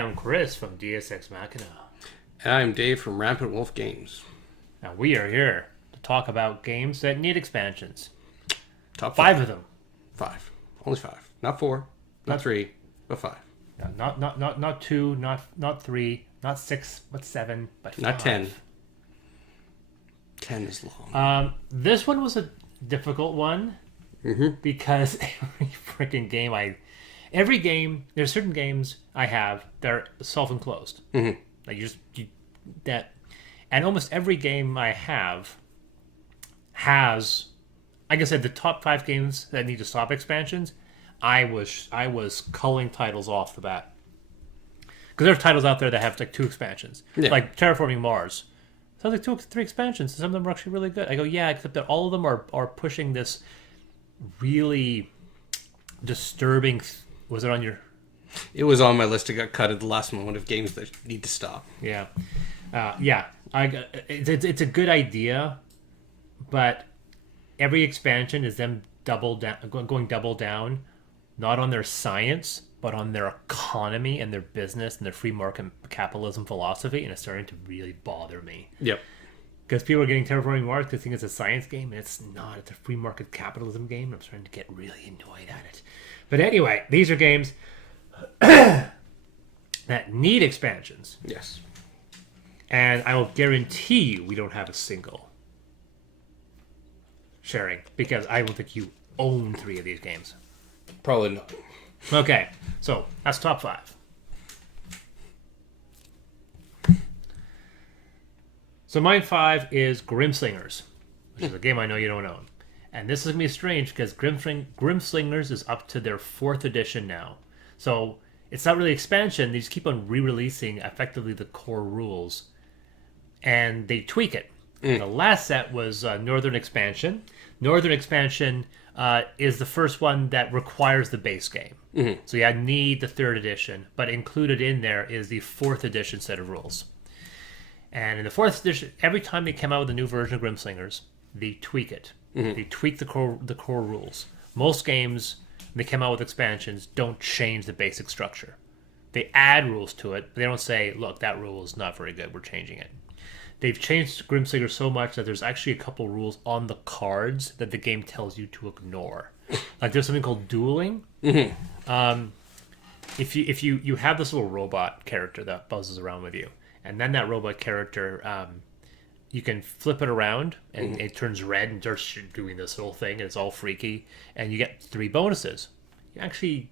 am Chris from Deus Ex Machina. And I'm Dave from Rampant Wolf Games. Now we are here to talk about games that need expansions. Top Five of them. Five. Only five. Not four. Not three. But five. Not two, not three, not six, but seven, but five. Not 10. 10 is long. This one was a difficult one because every freaking game there's certain games I have that are self-enclosed. Like and almost every game I have has, like I said, the top 5 games that need to stop expansions. I was culling titles off the bat because there are titles out there that have like 2 expansions, like Terraforming Mars. Sounds like 2 or 3 expansions. Some of them are actually really good. I go, yeah, except that all of them are pushing this really disturbing. Was it on your? It was on my list. It got cut at the last moment of games that need to stop. Yeah, it's a good idea, but every expansion is them going double down, not on their science, but on their economy and their business and their free market capitalism philosophy, and it's starting to really bother me. Yep. Because people are getting Terraforming Mars because they think it's a science game, and it's not. It's a free market capitalism game, and I'm starting to get really annoyed at it. But anyway, these are games that need expansions. Yes. And I will guarantee you we don't have a single sharing, because I don't think you own 3 of these games. Probably not. Okay, so that's top 5. So mine 5 is Grimslingers, which is a game I know you don't own. And this is going to be strange because Grimslingers is up to their 4th edition now. So it's not really expansion. They just keep on re-releasing effectively the core rules. And they tweak it. The last set was Northern Expansion. Northern Expansion is the first one that requires the base game. So you need the 3rd edition, but included in there is the 4th edition set of rules. And in the 4th edition, every time they come out with a new version of Grimslingers, they tweak it. They tweak the core rules. Most games, when they come out with expansions, don't change the basic structure. They add rules to it, but they don't say, look, that rule is not very good, we're changing it. They've changed Grimslingers so much that there's actually a couple rules on the cards that the game tells you to ignore. Like there's something called dueling. If you have this little robot character that buzzes around with you, and then that robot character, you can flip it around and it turns red and starts doing this little thing, and it's all freaky, and you get 3 bonuses. You actually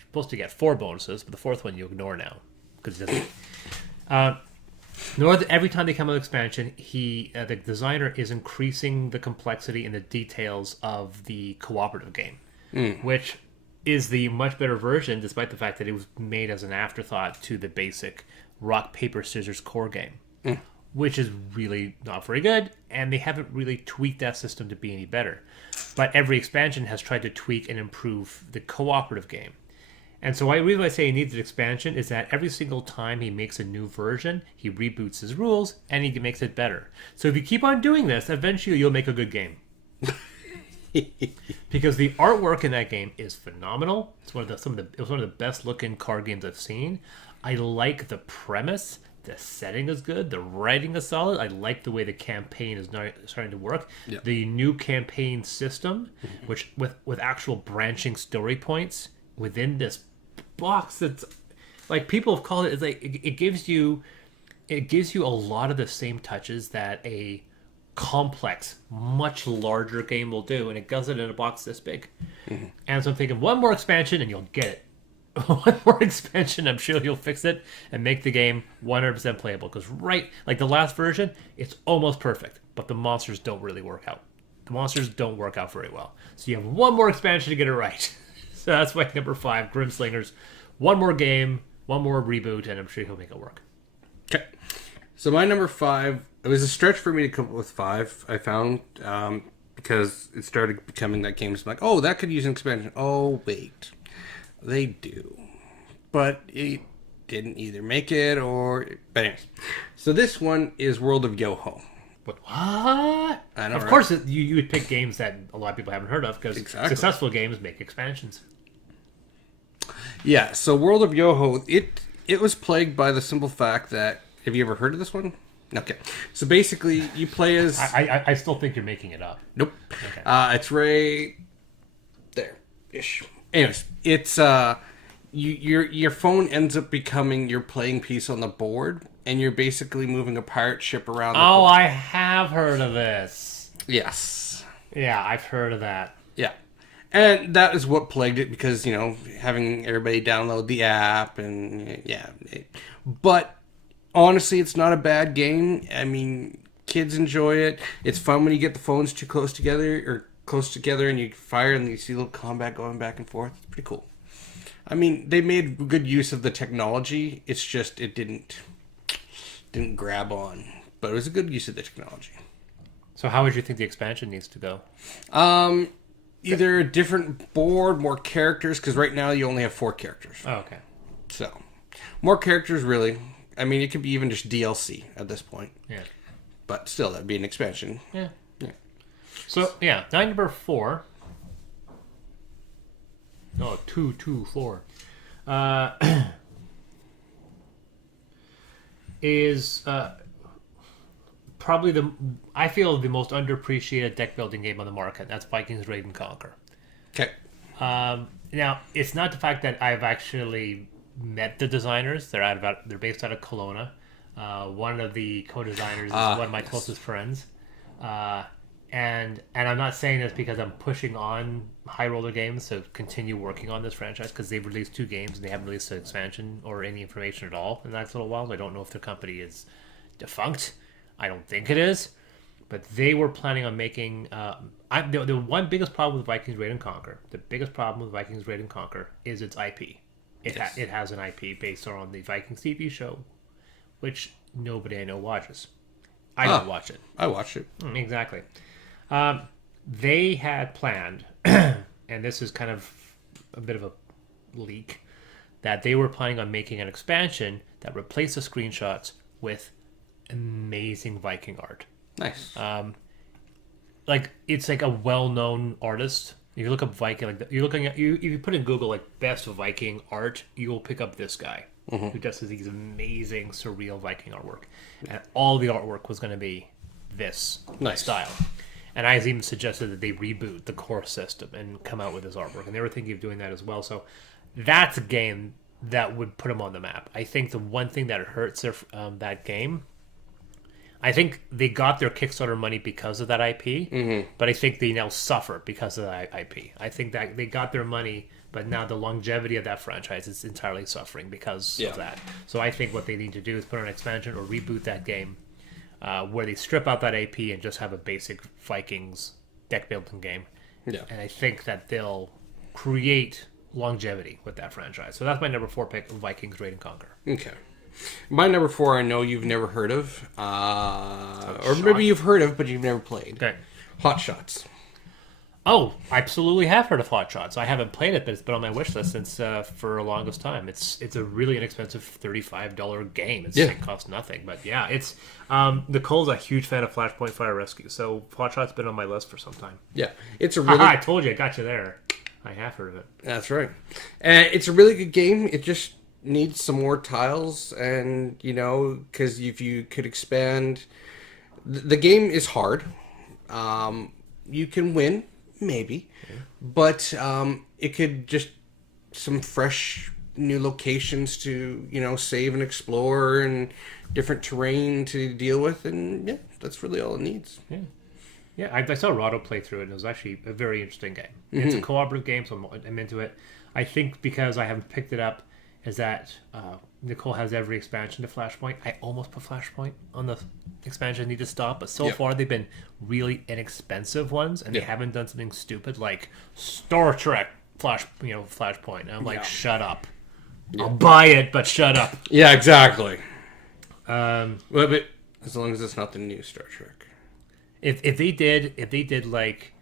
supposed to get 4 bonuses, but the 4th one you ignore now because it doesn't. Every time they come out with expansion, the designer is increasing the complexity and the details of the cooperative game, which is the much better version, despite the fact that it was made as an afterthought to the basic rock, paper, scissors core game, which is really not very good, and they haven't really tweaked that system to be any better. But every expansion has tried to tweak and improve the cooperative game. And so the reason why I say he needs an expansion is that every single time he makes a new version, he reboots his rules, and he makes it better. So if you keep on doing this, eventually you'll make a good game. Because the artwork in that game is phenomenal. It was one of the best looking card games I've seen. I like the premise. The setting is good. The writing is solid. I like the way the campaign is now starting to work. Yep. The new campaign system, which with actual branching story points within this box, that's like people have called it. It's like it gives you a lot of the same touches that a complex, much larger game will do, and it does it in a box this big. And so I'm thinking one more expansion and you'll get it. One more expansion, I'm sure you'll fix it and make the game 100% playable. Because like the last version, it's almost perfect, but the monsters don't really work out. The monsters don't work out very well. So you have one more expansion to get it right. So that's my number 5, Grimslingers. One more game, one more reboot, and I'm sure he'll make it work. Okay. So my number 5, it was a stretch for me to come up with 5, I found, because it started becoming that game. It's like, oh, that could use an expansion. Oh, wait. They do. But it didn't either make it or... But anyways. So this one is World of Yoho. What? I know, of course, you would pick games that a lot of people haven't heard of, because successful games make expansions. Yeah, so World of Yoho, It was plagued by the simple fact that, have you ever heard of this one? Okay. So basically, you play as... I still think you're making it up. Nope. Okay. It's right there-ish. Anyways, it's... your phone ends up becoming your playing piece on the board, and you're basically moving a pirate ship around the board. I have heard of this. Yes. Yeah, I've heard of that. Yeah. And that is what plagued it because, having everybody download the app and, but honestly, it's not a bad game. I mean, kids enjoy it. It's fun when you get the phones too close together and you fire and you see a little combat going back and forth. It's pretty cool. I mean, they made good use of the technology. It's just it didn't grab on, but it was a good use of the technology. So how would you think the expansion needs to go? Either a different board, more characters, because right now you only have 4 characters. Oh, okay. So, more characters, really. I mean, it could be even just DLC at this point. Yeah. But still, that'd be an expansion. Yeah. Yeah. So, yeah, number 4. Oh, 4. Is probably I feel the most underappreciated deck building game on the market. That's Vikings Raid and Conquer. Okay. Now, it's not the fact that I've actually met the designers. They're based out of Kelowna. One of the co-designers is one of my closest friends. And I'm not saying this because I'm pushing on High Roller Games to continue working on this franchise because they've released 2 games and they haven't released an expansion or any information at all in the last little while. I don't know if their company is defunct. I don't think it is. But they were planning on making... the one biggest problem with Vikings Raid and Conquer, the biggest problem with Vikings Raid and Conquer is its IP. It has an IP based on the Vikings TV show, which nobody I know watches. I don't watch it. I watch it. Exactly. They had planned, and this is kind of a bit of a leak, that they were planning on making an expansion that replaced the screenshots with amazing Viking art. Nice. It's like a well-known artist. If you look up Viking, you're looking at if you put in Google best Viking art, you will pick up this guy who does these amazing surreal Viking artwork, and all the artwork was going to be this style. And I even suggested that they reboot the core system and come out with this artwork, and they were thinking of doing that as well. So that's a game that would put them on the map. I think the one thing that hurts that game, I think they got their Kickstarter money because of that IP, but I think they now suffer because of that IP. I think that they got their money, but now the longevity of that franchise is entirely suffering because of that. So I think what they need to do is put on an expansion or reboot that game where they strip out that IP and just have a basic Vikings deck building game. Yeah. And I think that they'll create longevity with that franchise. So that's my number 4 pick, Vikings Raid and Conquer. Okay. My number 4 I know you've never heard of. Or maybe you've heard of, but you've never played. Okay. Hot Shots. Oh, I absolutely have heard of Hot Shots. I haven't played it, but it's been on my wish list since for the longest time. It's a really inexpensive $35 game. It costs nothing, but yeah, it's Nicole's a huge fan of Flashpoint Fire Rescue, so Hot Shots been on my list for some time. Yeah, it's a really. I told you, I got you there. I have heard of it. That's right. It's a really good game. It just needs some more tiles, and because if you could expand, the game is hard. You can win. Maybe, but it could just some fresh new locations to save and explore and different terrain to deal with, and that's really all it needs. Yeah. I saw Rado play through it, and it was actually a very interesting game. It's a cooperative game, so I'm into it. I think because I haven't picked it up, is that Nicole has every expansion to Flashpoint. I almost put Flashpoint on the expansion I need to stop, but so far they've been really inexpensive ones, and they haven't done something stupid like Star Trek Flashpoint. And I'm like, shut up. I'll buy it, but shut up. Yeah, exactly. But as long as it's not the new Star Trek. If they did like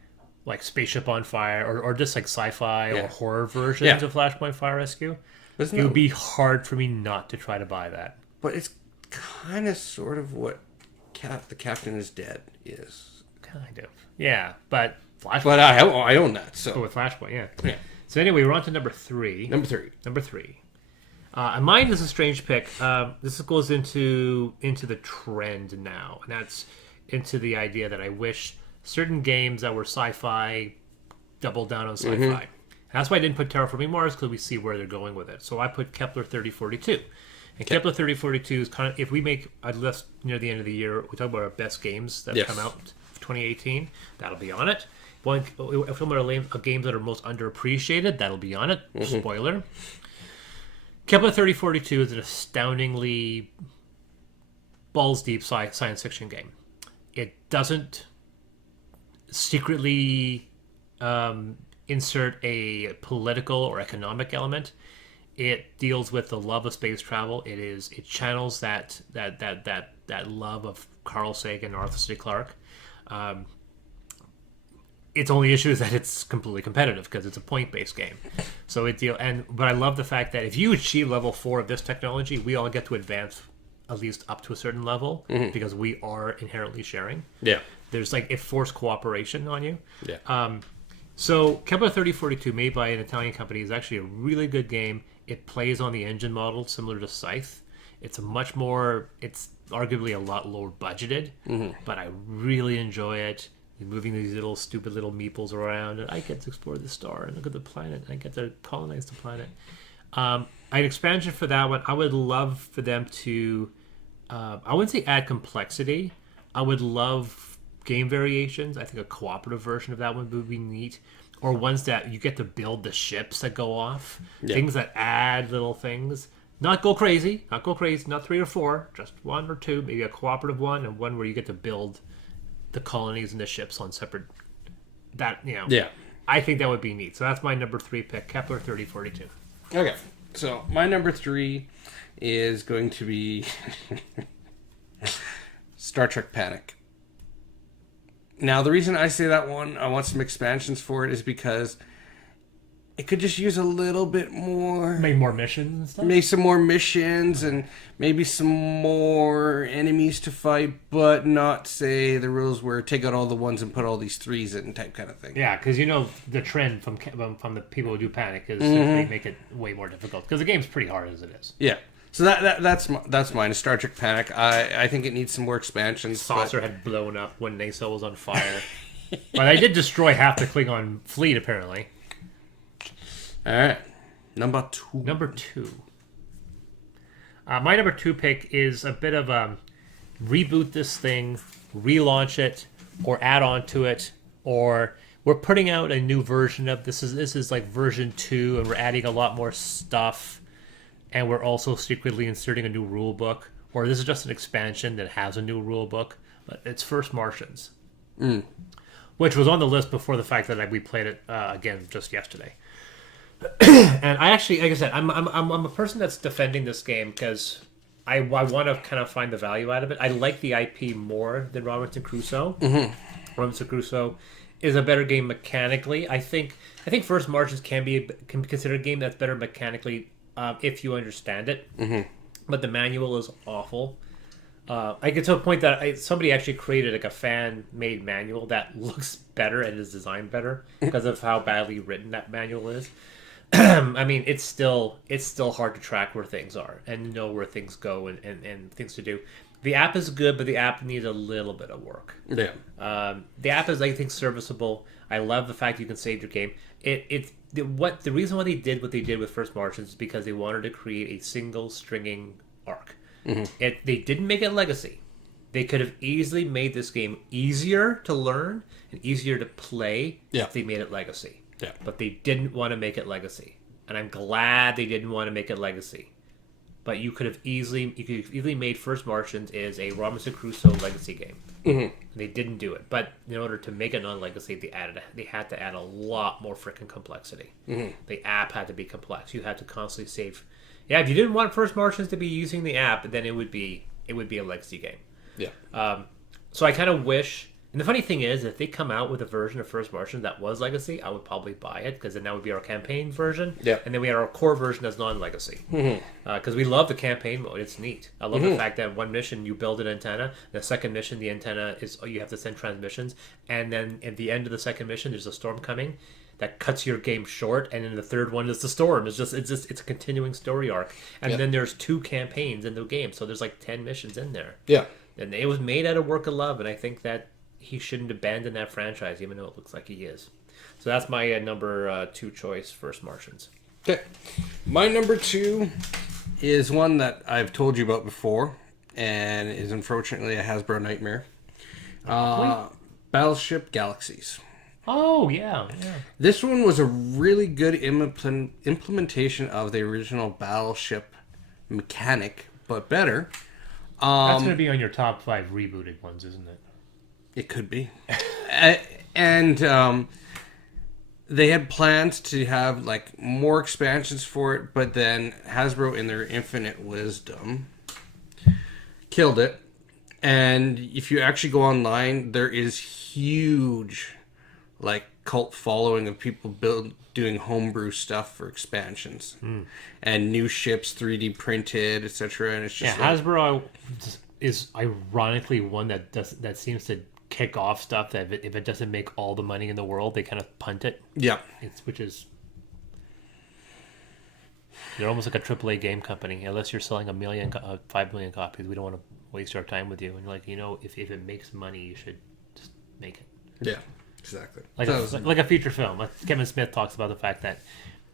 Spaceship on Fire or just like sci-fi or horror versions of Flashpoint Fire Rescue, it would be hard for me not to try to buy that. But it's kind of sort of what The Captain is Dead is. Kind of. Yeah, but Flashpoint. But I own that. So with Flashpoint, yeah. So anyway, we're on to number 3. Number 3. Mine is a strange pick. This goes into the trend now, and that's into the idea that I wish certain games that were sci-fi doubled down on sci-fi. And that's why I didn't put Terraforming Mars, because we see where they're going with it. So I put Kepler 3042. And Kepler 3042 is kind of, if we make a list near the end of the year, we talk about our best games that have come out 2018, that'll be on it. If we talk about games that are most underappreciated, that'll be on it. Spoiler. Kepler 3042 is an astoundingly balls deep science fiction game. It doesn't secretly insert a political or economic element. It deals with the love of space travel. It channels that love of Carl Sagan and Arthur C. Clarke. Its only issue is that it's completely competitive because it's a point-based game. So but I love the fact that if you achieve level 4 of this technology, we all get to advance at least up to a certain level because we are inherently sharing. Yeah. There's it forced cooperation on you. Yeah. So Kepler 3042, made by an Italian company, is actually a really good game. It plays on the engine model similar to Scythe. It's arguably a lot lower budgeted, but I really enjoy it. Moving these stupid little meeples around, and I get to explore the star and look at the planet, and I get to colonize the planet. An expansion for that one, I would love for them to, I wouldn't say add complexity. I would love game variations. I think a cooperative version of that one would be neat. Or ones that you get to build the ships that go off. Yeah. Things that add little things. Not go crazy, not 3 or 4, just 1 or 2, maybe a cooperative one, and one where you get to build the colonies and the ships on separate. Yeah. I think that would be neat. So that's my number 3 pick, Kepler 3042. Okay, so my number 3 is going to be Star Trek Panic. Now, the reason I say that one, I want some expansions for it, is because it could just use a little bit more... Make more missions and stuff? Make some more missions and maybe some more enemies to fight, but not say the rules were take out all the ones and put all these 3s in type kind of thing. Yeah, because the trend from the people who do Panic is simply make it way more difficult, because the game's pretty hard as it is. Yeah. So that's mine. Star Trek Panic. I think it needs some more expansions. Saucer had blown up when NASA was on fire. But I did destroy half the Klingon fleet, apparently. All right. Number 2. My number 2 pick is a bit of a reboot this thing, relaunch it, or add on to it, or we're putting out a new version of this. This is like version 2, and we're adding a lot more stuff. And we're also secretly inserting a new rule book. Or this is just an expansion that has a new rule book. But it's First Martians. Which was on the list before the fact that we played it again just yesterday. And I actually, like I said, I'm a person that's defending this game because I want to kind of find the value out of it. I like the IP more than Robinson Crusoe. Robinson Crusoe is a better game mechanically. I think First Martians can be considered a game that's better mechanically if you understand it. But the manual is awful. I get to a point that somebody actually created like a fan-made manual that looks better and is designed better because of how badly written that manual is. I mean, it's still hard to track where things are and know where things go and things to do. The app is good, but the app needs a little bit of work. Yeah. The app is, I think, serviceable. I love the fact you can save your game. The reason why they did what they did with First Martians is because they wanted to create a single stringing arc. They didn't make it legacy. They could have easily made this game easier to learn and easier to play if they made it legacy. Yeah. But they didn't want to make it legacy. And I'm glad they didn't want to make it legacy. But you could have easily made First Martians is a Robinson Crusoe legacy game. They didn't do it. But in order to make it non-legacy, they had to add a lot more freaking complexity. The app had to be complex. You had to constantly save. Yeah, if you didn't want First Martians to be using the app, then it would be a legacy game. Yeah. So I kind of wish. And the funny thing is, if they come out with a version of First Martian that was legacy, I would probably buy it, because then that would be our campaign version. Yeah. And then we had our core version that's non-legacy. Because we love the campaign mode. It's neat. I love the fact that one mission, you build an antenna. The second mission, the antenna is, you have to send transmissions. And then at the end of the second mission, there's a storm coming. that cuts your game short, and then the third one is the storm. It's a continuing story arc, and then there's 2 campaigns in the game, so there's like 10 missions in there. Yeah. And it was made out of work of love, and I think that he shouldn't abandon that franchise, even though it looks like he is. So that's my number 2 choice, First Martians. Okay. My number 2 is one that I've told you about before, and is unfortunately a Hasbro nightmare. Battleship Galaxies. Oh, yeah. This one was a really good implementation of the original Battleship mechanic, but better. That's going to be on your top 5 rebooted ones, isn't it? It could be. And they had plans to have like more expansions for it, but then Hasbro, in their infinite wisdom, killed it. And if you actually go online, there is huge like cult following of people doing homebrew stuff for expansions and new ships 3D printed, etc. And it's just Hasbro is ironically one that seems to kick off stuff that if it doesn't make all the money in the world, they kind of punt it. Yeah. Which is they're almost like a AAA game company. Unless you're selling 5 million copies, we don't want to waste our time with you. And like, if it makes money, you should just make it. Yeah, exactly. Like a feature film. Like Kevin Smith talks about the fact that,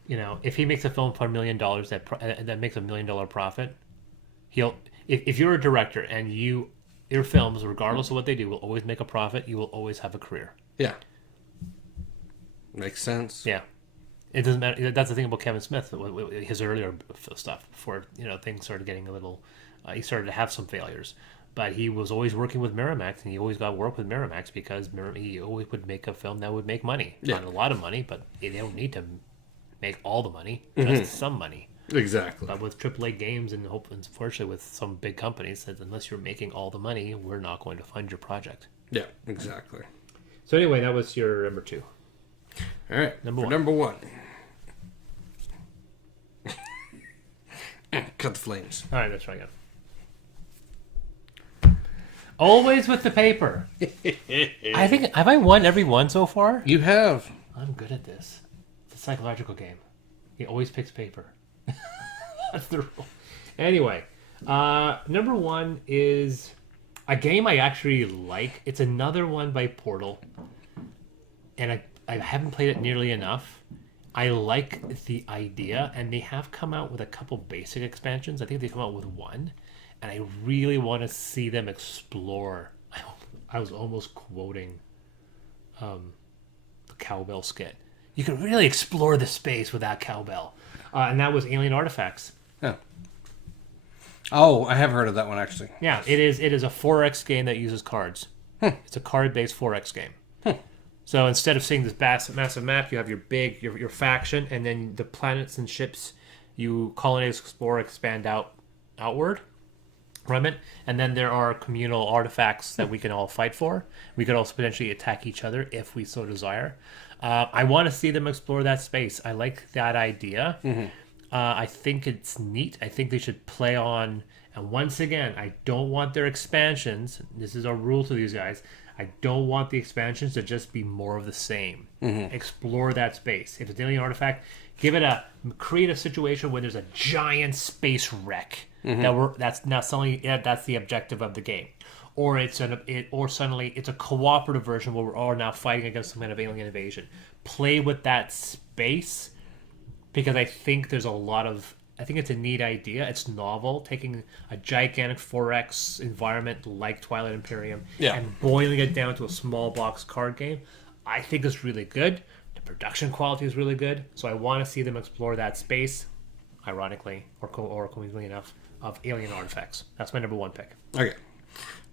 if he makes a film for $1 million that makes $1 million profit, if you're a director and your films, regardless of what they do, will always make a profit, you will always have a career. Yeah. Makes sense. Yeah. It doesn't matter. That's the thing about Kevin Smith, his earlier stuff, before things started getting a little, he started to have some failures. But he was always working with Miramax, and he always got work with Miramax because he always would make a film that would make money. Yeah. Not a lot of money, but they don't need to make all the money, just some money. Exactly. But with AAA games and unfortunately with some big companies, that unless you're making all the money, we're not going to fund your project. Yeah, exactly. So anyway, that was your number 2. All right, Number one. Cut the flames. All right, let's try again. Always with the paper. I think, have I won every one so far? You have. I'm good at this. It's a psychological game. He always picks paper. That's the rule. Anyway, number 1 is a game I actually like. It's another one by Portal, and I haven't played it nearly enough. I like the idea, and they have come out with a couple basic expansions. I think they come out with 1, and I really want to see them explore. I was almost quoting the cowbell skit. You can really explore the space with that cowbell. And that was Alien Artifacts. Yeah. Oh, I have heard of that one, actually. Yeah, it is a 4X game that uses cards. It's a card-based 4X game. So instead of seeing this massive map, you have your faction, and then the planets and ships you colonize, explore, expand outward from it. And then there are communal artifacts that we can all fight for. We could also potentially attack each other if we so desire. I want to see them explore that space. I like that idea. I think it's neat. I think they should play on. And once again, I don't want their expansions. This is our rule to these guys. I don't want the expansions to just be more of the same. Explore that space. If it's an alien artifact, create a situation where there's a giant space wreck. That's the objective of the game. Or suddenly it's a cooperative version where we're all now fighting against some kind of alien invasion. Play with that space, because I think there's I think it's a neat idea. It's novel, taking a gigantic 4X environment like Twilight Imperium and boiling it down to a small box card game. I think it's really good. The production quality is really good. So I want to see them explore that space, ironically, or coincidentally enough, of Alien Artifacts. That's my number 1 pick. Okay.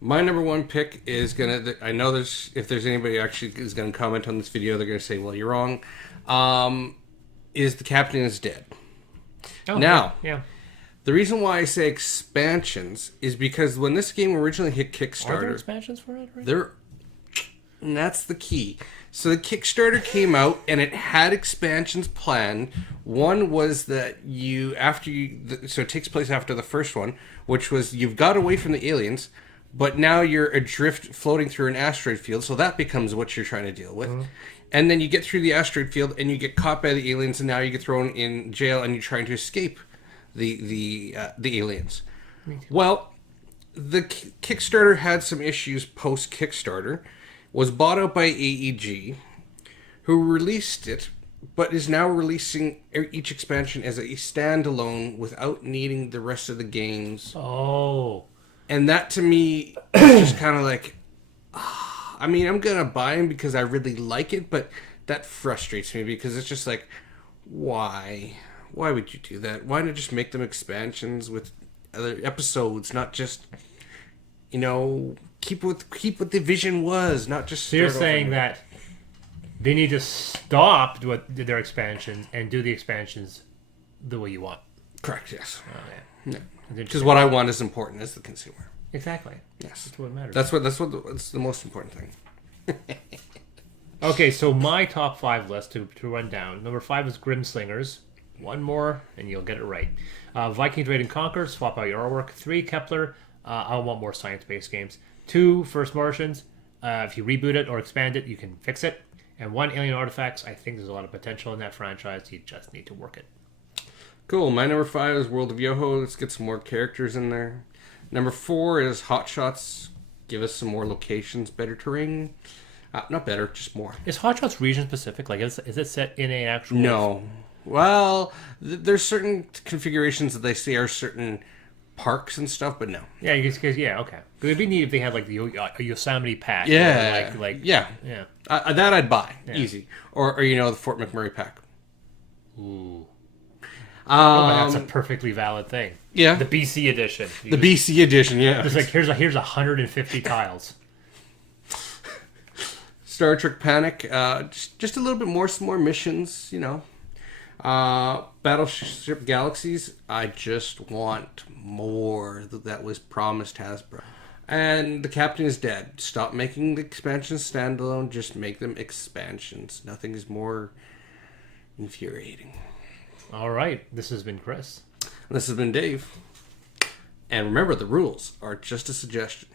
My number 1 pick is I know if there's anybody who actually is gonna comment on this video, they're gonna say, well, you're wrong. Is The Captain Is Dead. Oh, now, yeah. The reason why I say expansions is because when this game originally hit Kickstarter, Are there expansions for it? Right? And that's the key. So the Kickstarter came out and it had expansions planned. One was that so it takes place after the first one, which was you've got away from the aliens, but now you're adrift floating through an asteroid field, so that becomes what you're trying to deal with. And then you get through the asteroid field and you get caught by the aliens, and now you get thrown in jail and you're trying to escape the aliens. Well, the Kickstarter had some issues post Kickstarter, was bought out by AEG, who released it, but is now releasing each expansion as a standalone without needing the rest of the games. Oh. And that to me is just kind of like, I mean, I'm going to buy them because I really like it, but that frustrates me because it's just like, why? Why would you do that? Why not just make them expansions with other episodes, not just, you know, keep what the vision was, not just. So you're saying that they need to stop their expansions and do the expansions the way you want. Correct. Yes. Oh, yeah. Because what I want is important as the consumer. Exactly. Yes. That's what matters. That's the most important thing. Okay, so my top 5 list to run down. Number 5 is Grimslingers. One more, and you'll get it right. Vikings Raid and Conquer, swap out your artwork. 3, Kepler. I want more science-based games. 2, First Martians. If you reboot it or expand it, you can fix it. And 1, Alien Artifacts. I think there's a lot of potential in that franchise. You just need to work it. Cool. My number 5 is World of Yoho. Let's get some more characters in there. Number 4 is Hot Shots. Give us some more locations, better terrain. Not better, just more. Is Hot Shots region specific? Like, is it set in an actual? No. Well, there's certain configurations that they say are certain parks and stuff, but no. Yeah, yeah, okay. It'd be neat if they had like the Yosemite pack. Yeah, yeah. That I'd buy easy, or you know the Fort McMurray pack. Ooh. That's a perfectly valid thing. Yeah. The BC edition. BC edition, yeah. It's like here's 150 tiles. Star Trek Panic, just a little bit more, some more missions, you know. Battleship Galaxies, I just want more that was promised Hasbro. And the Captain is Dead. Stop making the expansions standalone, just make them expansions. Nothing is more infuriating. All right, this has been Chris. And this has been Dave. And remember, the rules are just a suggestion.